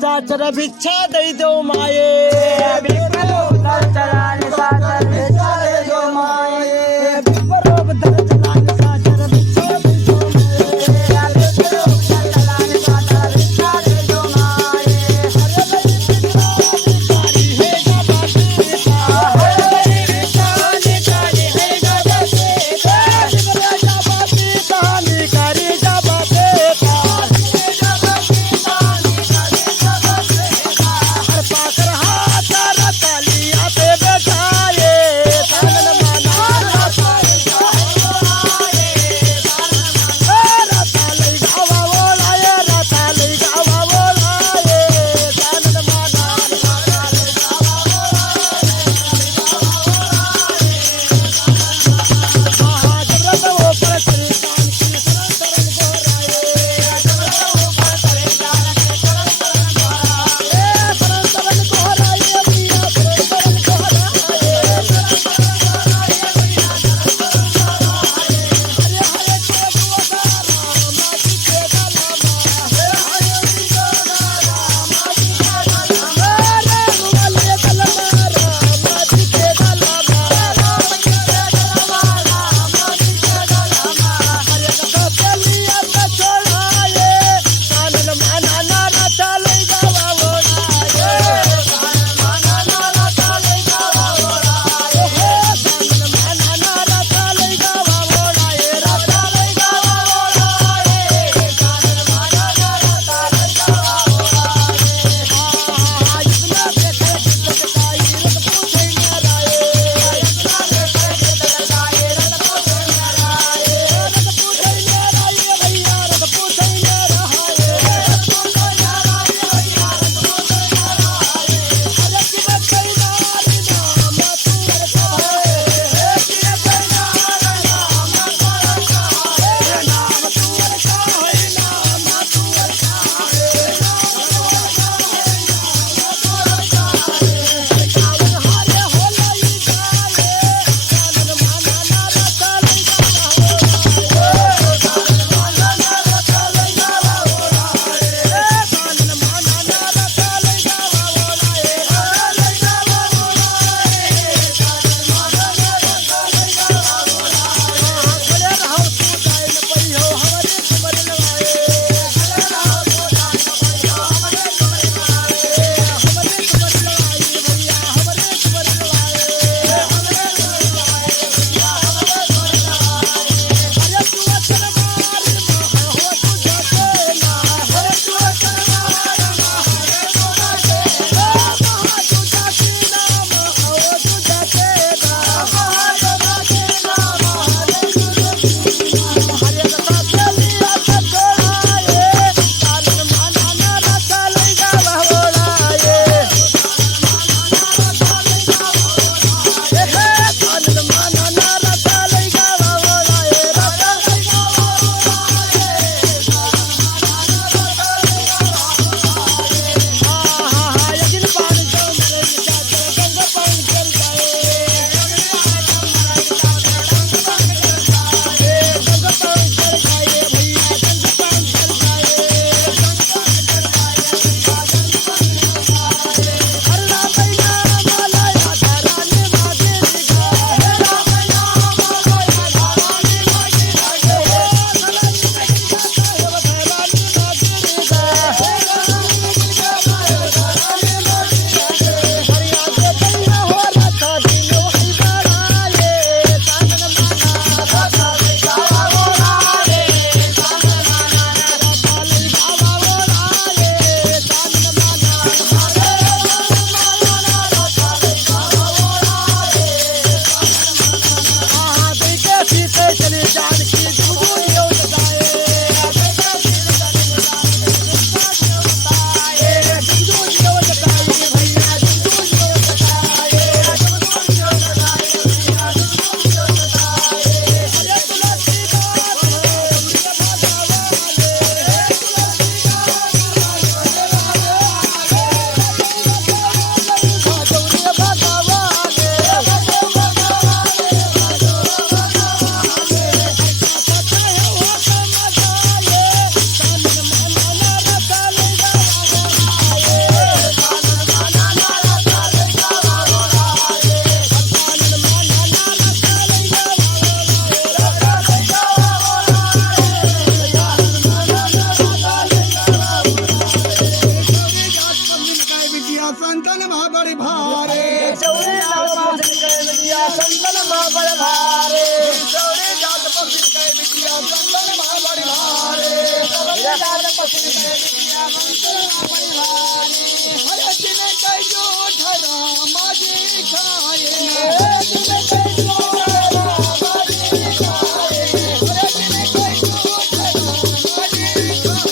निशाचर भिक्षा दई दो माये विप्रो उतर चला निशाचर भिक्षा दे दो माये विप्रो उतर चला निशाचर भिक्षा दई दो माये विप्रो उतर चला निशाचर भिक्षा दे दो माये पाकर हाथ रतालिया पे बैठाए संतन महा बड़ी भारे चौरे जात पक्षी के बिटिया संतन मां बड़ भारे चौरे जात पक्षी के बिटिया संतन मां बड़ भारे चौरे जात पक्षी के बिटिया संतन मां बड़ भारे हर दिन कई जो ठरा माजी खाए दिन कई जो ठरा माजी खाए हर दिन कई जो ठरा माजी खाए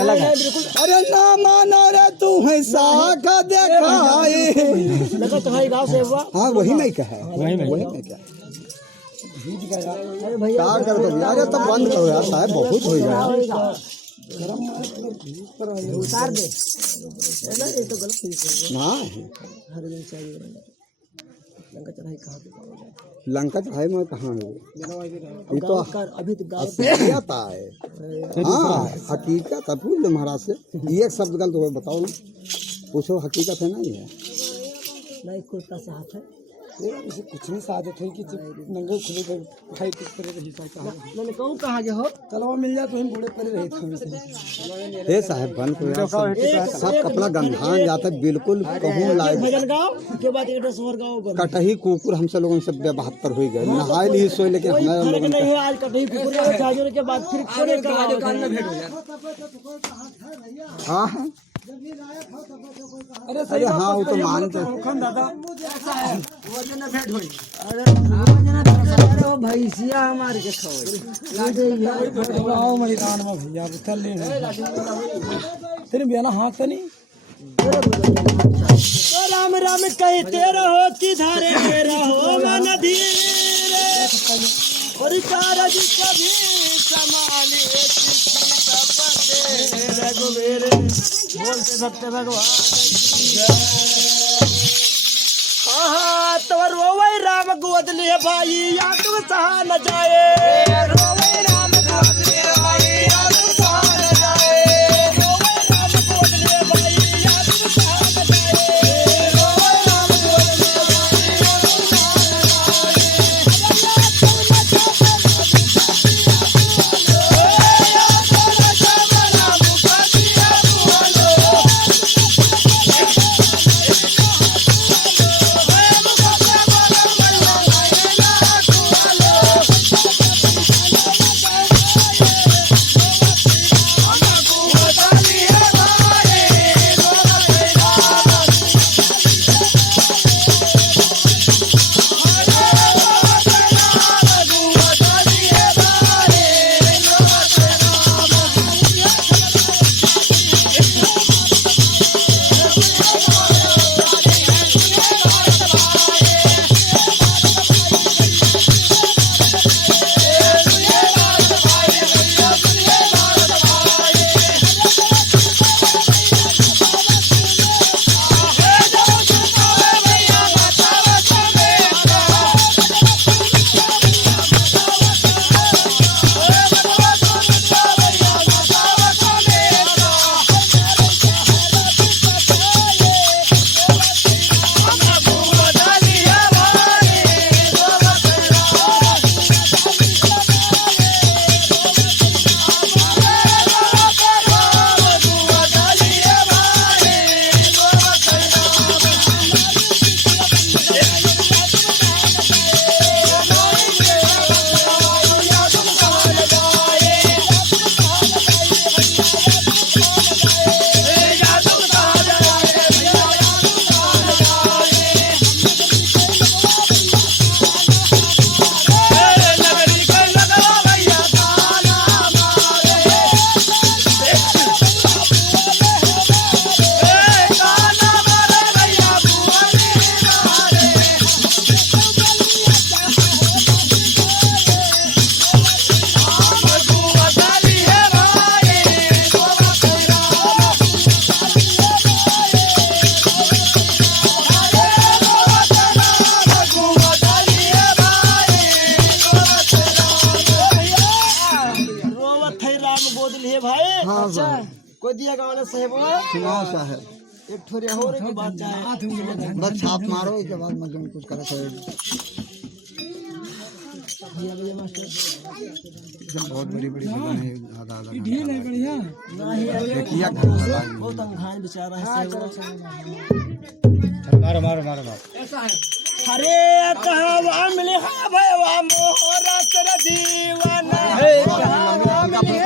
अलग है बिल्कुल। अरे ना मानो रे तू है साख देखाई। लगा तुम्हारी गाँव से हुआ। हाँ वही नहीं कहा, वही नहीं कहा। अरे भैया क्या कर दो यार, ये तो बंद करो यार साहब, बहुत हो गया। उतार दे ना, ये तो गलत चीज है। ना हर दिन चाहिए लंका चढ़ाई कहाँ पे लंका चढ़ाई में कहाँ है ये तो अभी तो गाँव हकीकत है। हाँ हकीकत है, पूछ लो महाराज से। ये एक शब्द गलत हो बताओ ना, पूछो हकीकत है नहीं है। नहीं कुर्ता से हाथ है कुछ नहीं सादत है कि नंगे खुले पर भाई किस तरह का हिस्सा चाहे। मैंने कहूँ कहाँ के हो तलवा मिल जाए तो हम बूढ़े पर रहे थे। हे साहब बन को यार सब कपड़ा गंधान जाता है बिल्कुल। कहूँ लाए भजन गाँव के बाद एक सोहर गाँव कटही कुकुर हमसे लोगों से 72 हो गए, नहाए ली सोए, लेकिन हमारे फर्क नहीं है। आज कटही कुकुर के बाद फिर कोने का भेंट हो जाए। हाँ अरे हाँ वो तो मानते दादा अरे वो भैंसिया हमारे के खाओ मैदान में भैया उतर ले तेरे बिना हाथ तो नहीं। राम राम कहते रहो कि धारे रहो मन धीरे और कारज कभी संभाले रघुवीर बोलते भक्त भगवान। हाँ तो रोवे राम गोद लिए भाई या तू सहा न जाए। रोवे राम गोद लिए भाई या तू सहा न जाए। रोवे राम गोद लिए भाई या तू सहा न जाए। रोवे राम गोद लिए भाई या तू सहा कोई दिया गाँव ने साहेब सुनाओ साहब एक ठोरिया हो रही बात चाहे बस छाप मारो, इसके बाद मतलब कुछ करा बहुत बड़ी बड़ी दुकान है, आधा आधा ढील है बढ़िया किया बहुत अंघान बेचारा है। मारो मारो मारो मारो ऐसा है। हरे कहवा मिले हा भयवा मोहरा तेरा जीवन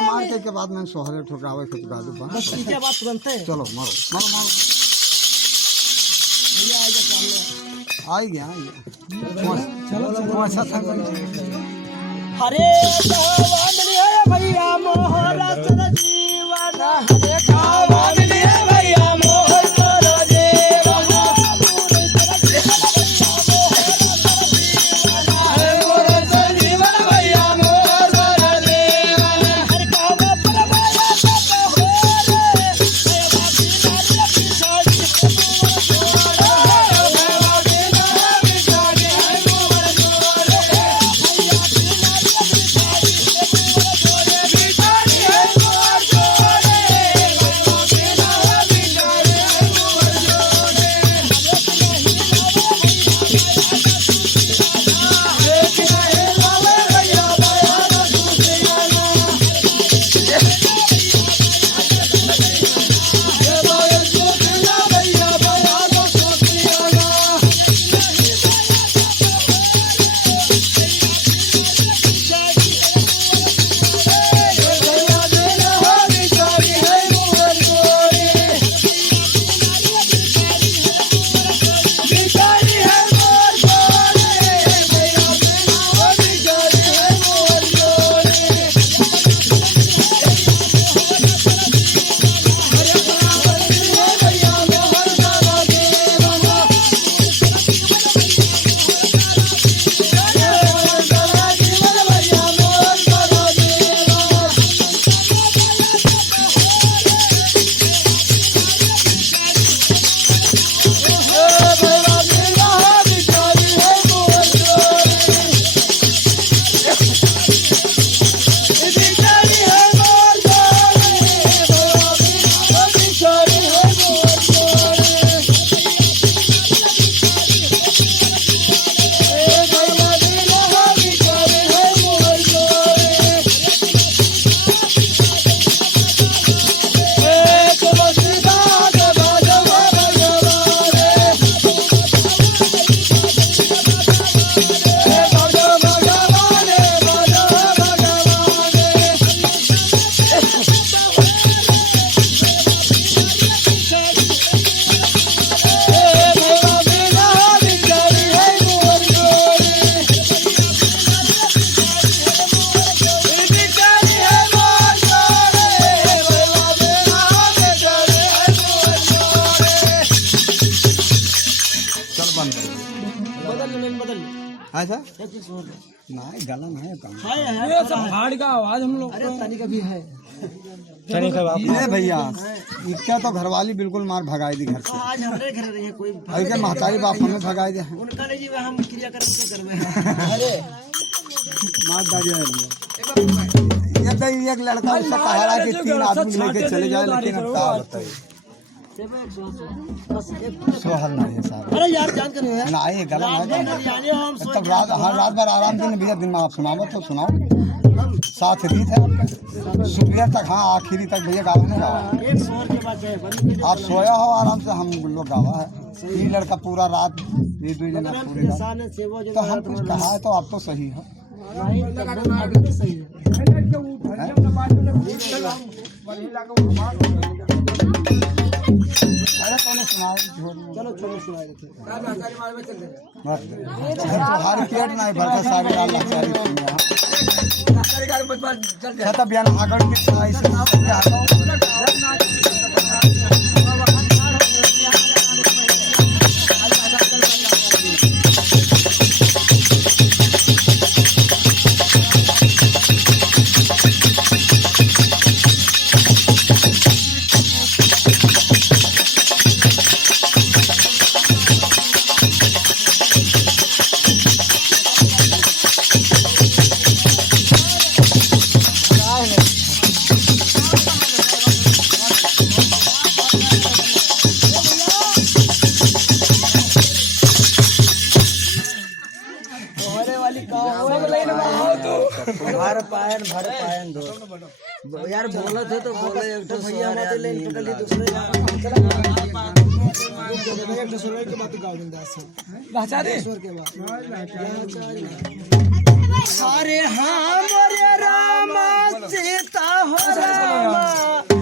मार के बाद में सोहरे ठुकरावे ठुकरा दो बस क्या बात बनते हैं। चलो मारो मारो मारो भैया आएगा सामने आ गया चलो हरे कहवा मिलिए भैया मोहरा सर जीवन हरे खावा मिलिए भैया मोहर सर जीवन हरे मोहर सर जीवन भैया मोहर सर जीवन हर खावा परवाया सब हो रे भैया बाकी नारिया पिछाड़ी अच्छा नहीं गला नहीं काम ये सब हाड़ का आवाज हम लोग अरे तनी का भी है चलिए सब आप ये भैया इसका तो घरवाली बिल्कुल मार भगाई दी घर से आज हमारे घर रही है कोई अरे महतारी बाप हमें भगाई दे उनका नहीं जी हम क्रियाक्रम के कर में अरे मार दादी ये तो एक लड़का उससे कहा रहा कि 3 आदमी लेके चले जाए लेकिन अब क्या बताइए सोहल नहीं है साहब अरे यार जान कर है ना ये गला नहीं यानी हम तब रात भर आराम दिन भैया दिन में आप सुनाओ तो सुनाओ साथ रीत है आपका सुबह तक हाँ आखिरी तक भैया गाँव में गावा एक शोर के बाद जाए आप सोया हो आराम से हम लोग गावा है ये लड़का पूरा रात ये 2 जना पूरे रात तो हम कुछ कहा है तो आप तो सही है सही अरे कौन सुनाओ चलो छोड़ो सुनाए हर पेट नहीं भरता सारी अल्लाह चारी कहता बयान आगड़ के सुनाई भर पायन दो यार बोला थे तो बोले एक तो भैया हमारे ले निकली दूसरे एक दूसरे के बात गाओ दिन दास भाषा दे ईश्वर के बात अरे हां मोरे राम सीता हो राम